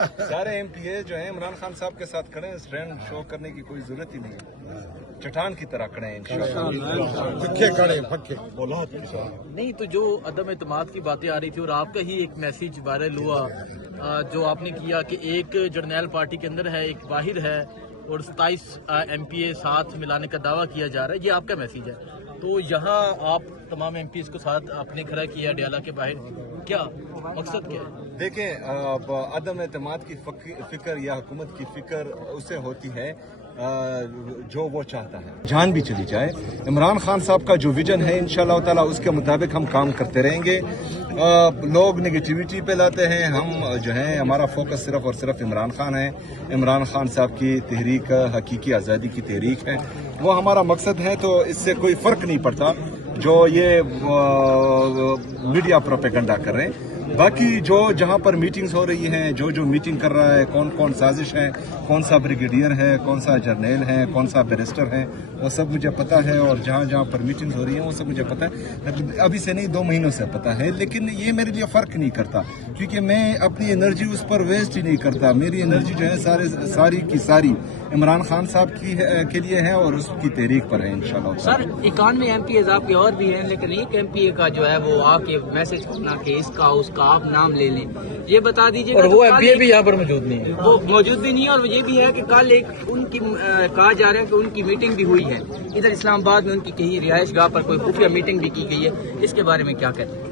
سارے M P اے جو ہیں عمران خان صاحب کے ساتھ کھڑے ہیں، اسٹرینڈ شو کرنے کی کوئی ضرورت ہی نہیں ہے، چٹان کی طرح کھڑے ہیں انشاءاللہ۔ نہیں تو جو عدم اعتماد کی باتیں آ رہی تھی اور آپ کا ہی ایک میسیج وائرل ہوا جو آپ نے کیا کہ ایک جرنیل پارٹی کے اندر ہے، ایک باہر ہے اور 27 ایم پی اے ساتھ ملانے کا دعویٰ کیا جا رہا ہے، یہ آپ کا میسیج ہے، تو یہاں آپ تمام ایم پیز کو ساتھ آپ نے کھڑا کیا ڈیالہ کے باہر، کیا مقصد کیا ہے؟ دیکھیں، عدم اعتماد کی فکر یا حکومت کی فکر اسے ہوتی ہے جو وہ چاہتا ہے، جان بھی چلی جائے۔ عمران خان صاحب کا جو ویژن ہے انشاءاللہ تعالی اس کے مطابق ہم کام کرتے رہیں گے۔ لوگ نگیٹیویٹی پہ لاتے ہیں، ہم جو ہیں ہمارا فوکس صرف اور صرف عمران خان ہے، عمران خان صاحب کی تحریک حقیقی آزادی کی تحریک ہے، وہ ہمارا مقصد ہے، تو اس سے کوئی فرق نہیں پڑتا جو یہ میڈیا پروپیگنڈا کر رہے ہیں۔ باقی جو جہاں پر میٹنگز ہو رہی ہیں، جو میٹنگ کر رہا ہے، کون کون سازش ہے، کون سا بریگیڈیئر ہے، کون سا جرنیل ہے، کون سا بیرسٹر ہے، وہ سب مجھے پتہ ہے، اور جہاں جہاں پر میٹنگز ہو رہی ہیں وہ سب مجھے پتہ ہے، ابھی سے نہیں 2 مہینوں سے پتہ ہے، لیکن یہ میرے لیے فرق نہیں کرتا کیونکہ میں اپنی انرجی اس پر ویسٹ ہی نہیں کرتا۔ میری انرجی جو ہے ساری کی ساری عمران خان صاحب کے لیے ہے اور اس کی تحریک پر ہے انشاءاللہ۔ سر 91 ایم پی ایز آپ کے اور بھی ہیں، لیکن ایک ایم پی اے کا جو ہے وہ آ کے میسج کرنا کہ اس کا اس کا آپ نام لے لیں، یہ بتا دیجیے اور وہ ایم پی اے بھی یہاں پر موجود نہیں ہے، وہ موجود بھی نہیں ہے، اور یہ بھی ہے کہ کل ایک ان کی کہا جا رہا ہے کہ ان کی میٹنگ بھی ہوئی ہے ادھر اسلام آباد میں، ان کی کہیں رہائش گاہ پر کوئی خفیہ میٹنگ بھی کی گئی ہے، اس کے بارے میں کیا کہتے ہیں؟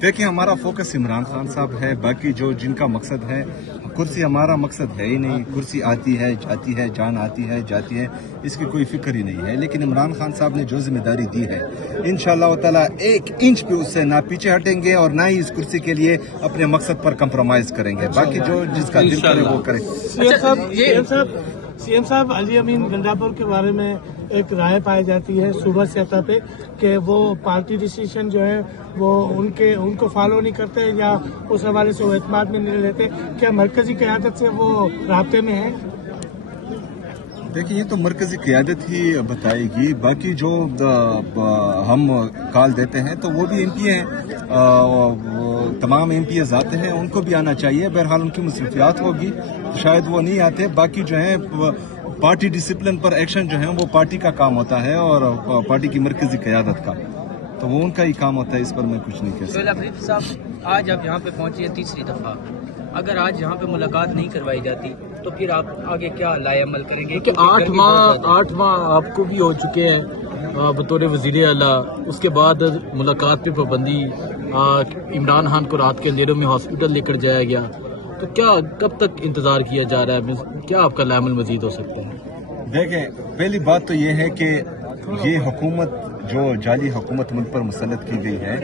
دیکھیں، ہمارا فوکس عمران خان صاحب ہے، باقی جن کا مقصد ہے کرسی، ہمارا مقصد ہے ہی نہیں، کرسی آتی ہے جاتی ہے، جان آتی ہے جاتی ہے، اس کی کوئی فکر ہی نہیں ہے، لیکن عمران خان صاحب نے جو ذمہ داری دی ہے انشاءاللہ تعالی 1 انچ بھی اس سے نہ پیچھے ہٹیں گے اور نہ ہی اس کرسی کے لیے اپنے مقصد پر کمپرومائز کریں گے، باقی جو جس کا دل کرے وہ کرے۔ سی ایم صاحب علی امین گنڈاپور کے بارے میں ایک رائے پائی جاتی ہے صوبہ سطح پہ کہ وہ پارٹی ڈیسیشن جو ہے وہ ان کو فالو نہیں کرتے یا اس حوالے سے وہ اعتماد میں نہیں لیتے، کیا مرکزی قیادت سے وہ رابطے میں ہیں؟ دیکھیں، یہ تو مرکزی قیادت ہی بتائے گی، باقی جو ہم کال دیتے ہیں تو وہ بھی ایم پی ہیں، تمام ایم پی ایز آتے ہیں، ان کو بھی آنا چاہیے، بہرحال ان کی مصروفیات ہوگی شاید وہ نہیں آتے، باقی جو ہیں پارٹی ڈسپلن پر ایکشن جو ہے وہ پارٹی کا کام ہوتا ہے اور پارٹی کی مرکزی قیادت کا، تو وہ ان کا ہی کام ہوتا ہے، اس پر میں کچھ نہیں کہہ سکتا۔ افریدی صاحب آج آپ یہاں پہ پہنچے ہیں 3ری دفعہ، اگر آج یہاں پہ ملاقات نہیں کروائی جاتی تو پھر آپ آگے کیا لائے عمل کریں گے؟ کہ 8 ماہ آپ کو بھی ہو چکے ہیں بطور وزیر اعلیٰ، اس کے بعد ملاقات پہ پابندی، عمران خان کو رات کے اندھیروں میں ہاسپٹل لے کر جایا گیا، تو کیا کب تک انتظار کیا جا رہا ہے؟ کیا آپ کا لائے عمل مزید ہو سکتا ہے؟ دیکھیں، پہلی بات تو یہ ہے کہ یہ حکومت جو جعلی حکومت ملک پر مسلط کی گئی ہے،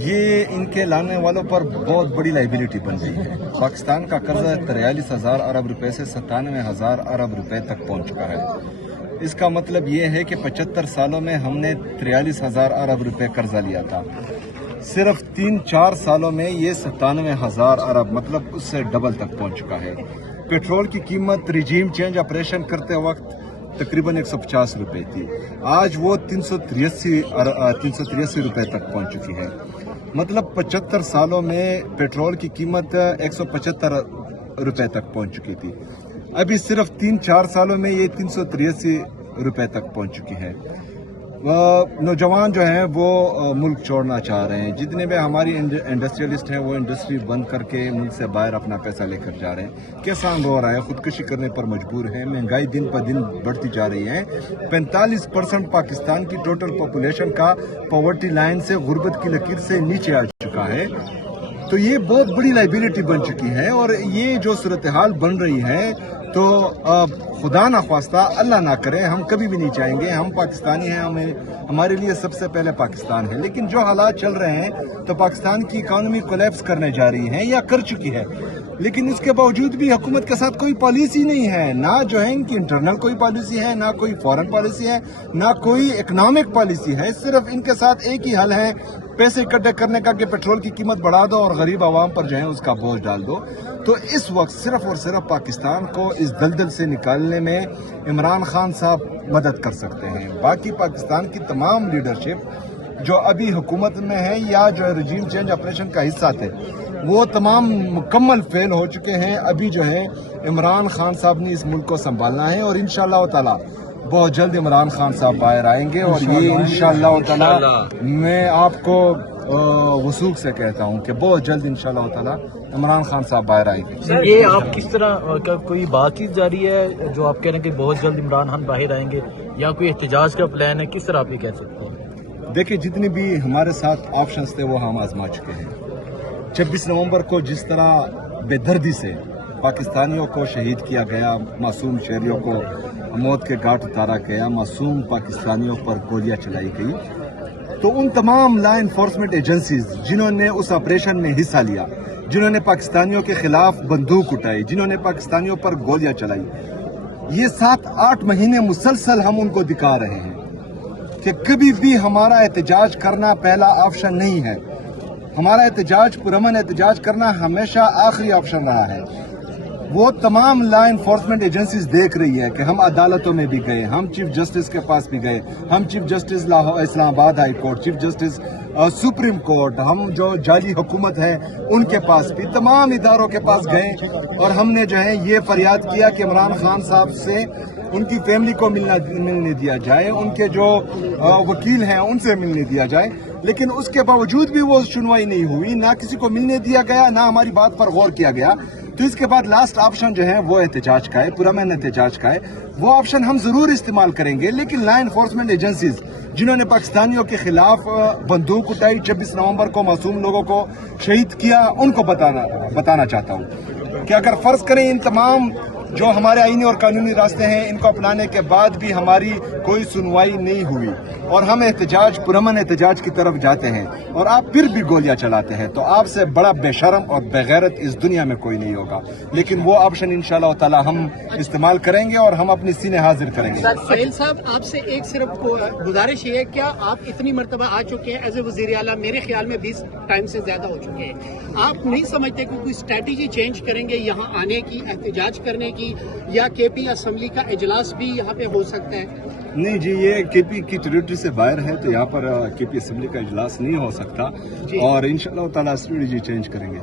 یہ ان کے لانے والوں پر بہت بڑی لائبلٹی بن گئی ہے۔ پاکستان کا قرضہ 43,000 ارب روپے سے 97,000 ارب روپے تک پہنچ چکا ہے۔ اس کا مطلب یہ ہے کہ 75 سالوں میں ہم نے 43,000 ارب روپے قرضہ لیا تھا، صرف 3-4 سالوں میں یہ 97,000 ارب مطلب اس سے ڈبل تک پہنچ چکا ہے۔ پیٹرول کی قیمت رجیم چینج آپریشن کرتے وقت تقریباً 150 روپے تھی، آج وہ 383 روپے تک پہنچ چکی ہے، مطلب 75 سالوں میں پیٹرول کی قیمت 175 روپے تک پہنچ چکی تھی، ابھی صرف 3-4 سالوں میں یہ 383 روپے تک پہنچ چکی ہے۔ نوجوان جو ہیں وہ ملک چھوڑنا چاہ رہے ہیں، جتنے بھی ہماری انڈسٹریلسٹ ہیں وہ انڈسٹری بند کر کے ملک سے باہر اپنا پیسہ لے کر جا رہے ہیں، کسان رو رہا ہے، خودکشی کرنے پر مجبور ہیں، مہنگائی دن پر دن بڑھتی جا رہی ہے، 45% پاکستان کی ٹوٹل پاپولیشن کا پاورٹی لائن سے، غربت کی لکیر سے نیچے آ چکا ہے، تو یہ بہت بڑی لائبلٹی بن چکی ہے، اور یہ جو صورتحال بن رہی ہے تو خدا نخواستہ اللہ نہ کرے، ہم کبھی بھی نہیں چاہیں گے، ہم پاکستانی ہیں، ہمارے لیے سب سے پہلے پاکستان ہے، لیکن جو حالات چل رہے ہیں تو پاکستان کی اکانومی کولیپس کرنے جا رہی ہے یا کر چکی ہے، لیکن اس کے باوجود بھی حکومت کے ساتھ کوئی پالیسی نہیں ہے، نہ جو ہے ان کی انٹرنل کوئی پالیسی ہے، نہ کوئی فورن پالیسی ہے، نہ کوئی اکنامک پالیسی ہے، صرف ان کے ساتھ ایک ہی حل ہے پیسے اکٹھے کرنے کا کہ پیٹرول کی قیمت بڑھا دو اور غریب عوام پر جو ہے اس کا بوجھ ڈال دو۔ تو اس وقت صرف اور صرف پاکستان کو اس دلدل سے نکالنے میں عمران خان صاحب مدد کر سکتے ہیں، باقی پاکستان کی تمام لیڈرشپ جو ابھی حکومت میں ہے یا جو رجیم چینج آپریشن کا حصہ تھے، وہ تمام مکمل فیل ہو چکے ہیں. ابھی جو ہے عمران خان صاحب نے اس ملک کو سنبھالنا ہے اور انشاءاللہ تعالی بہت جلد عمران خان صاحب باہر آئیں گے. اور یہ انشاءاللہ تعالی میں آپ کو وثوق سے کہتا ہوں کہ بہت جلد انشاءاللہ تعالی عمران خان صاحب باہر آئیں گے. یہ آپ کس طرح کا کوئی بات چیت جاری ہے جو آپ کہہ رہے ہیں کہ بہت جلد عمران خان باہر آئیں گے یا کوئی احتجاج کا پلان ہے، کس طرح آپ یہ کہہ سکتے ہیں؟ دیکھیں جتنے بھی ہمارے ساتھ آپشنز تھے وہ ہم آزما چکے ہیں. 26 نومبر کو جس طرح بے دردی سے پاکستانیوں کو شہید کیا گیا، معصوم شہریوں کو موت کے گھاٹ اتارا گیا، معصوم پاکستانیوں پر گولیاں چلائی گئی، تو ان تمام لا انفورسمنٹ ایجنسیز جنہوں نے اس آپریشن میں حصہ لیا، جنہوں نے پاکستانیوں کے خلاف بندوق اٹھائی، جنہوں نے پاکستانیوں پر گولیاں چلائی، یہ 7-8 مہینے مسلسل ہم ان کو دکھا رہے ہیں کہ کبھی بھی ہمارا احتجاج کرنا پہلا آپشن نہیں ہے. ہمارا احتجاج پرامن احتجاج کرنا ہمیشہ آخری آپشن رہا ہے. وہ تمام لا انفورسمنٹ ایجنسیز دیکھ رہی ہے کہ ہم عدالتوں میں بھی گئے، ہم چیف جسٹس کے پاس بھی گئے، ہم چیف جسٹس اسلام آباد high court, chief justice supreme court, ہم جو جعلی حکومت ہے ان کے پاس بھی، تمام اداروں کے پاس گئے اور ہم نے جو ہے یہ فریاد کیا کہ عمران خان صاحب سے ان کی فیملی کو ملنے دیا جائے، ان کے جو وکیل ہیں ان سے ملنے دیا جائے. لیکن اس کے باوجود بھی وہ سنوائی نہیں ہوئی، نہ کسی کو ملنے دیا گیا، نہ ہماری بات پر غور کیا گیا. تو اس کے بعد لاسٹ آپشن جو ہے وہ احتجاج کا ہے، پرامن احتجاج کا ہے. وہ آپشن ہم ضرور استعمال کریں گے، لیکن لا انفورسمنٹ ایجنسیز جنہوں نے پاکستانیوں کے خلاف بندوق اٹھائی، 26 نومبر کو معصوم لوگوں کو شہید کیا، ان کو بتانا چاہتا ہوں کہ اگر فرض کریں ان تمام جو ہمارے آئینی اور قانونی راستے ہیں ان کو اپنانے کے بعد بھی ہماری کوئی سنوائی نہیں ہوئی اور ہم احتجاج پرامن احتجاج کی طرف جاتے ہیں اور آپ پھر بھی گولیاں چلاتے ہیں، تو آپ سے بڑا بے شرم اور بے غیرت اس دنیا میں کوئی نہیں ہوگا. لیکن وہ آپشن انشاءاللہ تعالی ہم استعمال کریں گے اور ہم اپنی سینے حاضر کریں گے. سہیل صاحب، آپ سے ایک صرف گزارش ہے، کیا آپ اتنی مرتبہ آ چکے ہیں ایز اے وزیر اعلیٰ، میرے خیال میں 20 ٹائم سے زیادہ ہو چکے ہیں، آپ نہیں سمجھتے کہ کوئی اسٹریٹجی چینج کریں گے یہاں آنے کی، احتجاج کرنے کی، یا کے پی اسمبلی کا اجلاس بھی یہاں پہ ہو سکتا ہے؟ نہیں جی، یہ کے پی کی ٹریٹری سے باہر ہے تو یہاں پر کے پی اسمبلی کا اجلاس نہیں ہو سکتا اور انشاءاللہ تعالی اسٹریٹجی چینج کریں گے.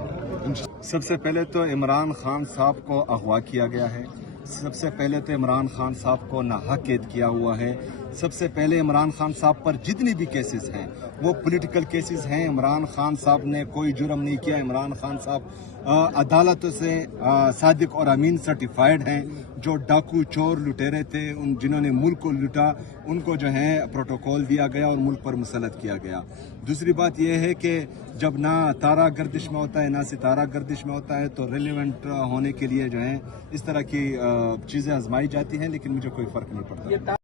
سب سے پہلے تو عمران خان صاحب کو اغوا کیا گیا ہے، سب سے پہلے تو عمران خان صاحب کو ناحق قید کیا ہوا ہے. سب سے پہلے عمران خان صاحب پر جتنی بھی کیسز ہیں وہ پولیٹیکل کیسز ہیں. عمران خان صاحب نے کوئی جرم نہیں کیا. عمران خان صاحب عدالتوں سے صادق اور امین سرٹیفائیڈ ہیں. جو ڈاکو چور لٹیرے تھے، جنہوں نے ملک کو لوٹا، ان کو جو ہے پروٹوکول دیا گیا اور ملک پر مسلط کیا گیا. دوسری بات یہ ہے کہ جب نہ تارا گردش میں ہوتا ہے نہ ستارہ گردش میں ہوتا ہے تو ریلیونٹ ہونے کے لیے جو ہے اس طرح کی چیزیں آزمائی جاتی ہیں، لیکن مجھے کوئی فرق نہیں پڑتا.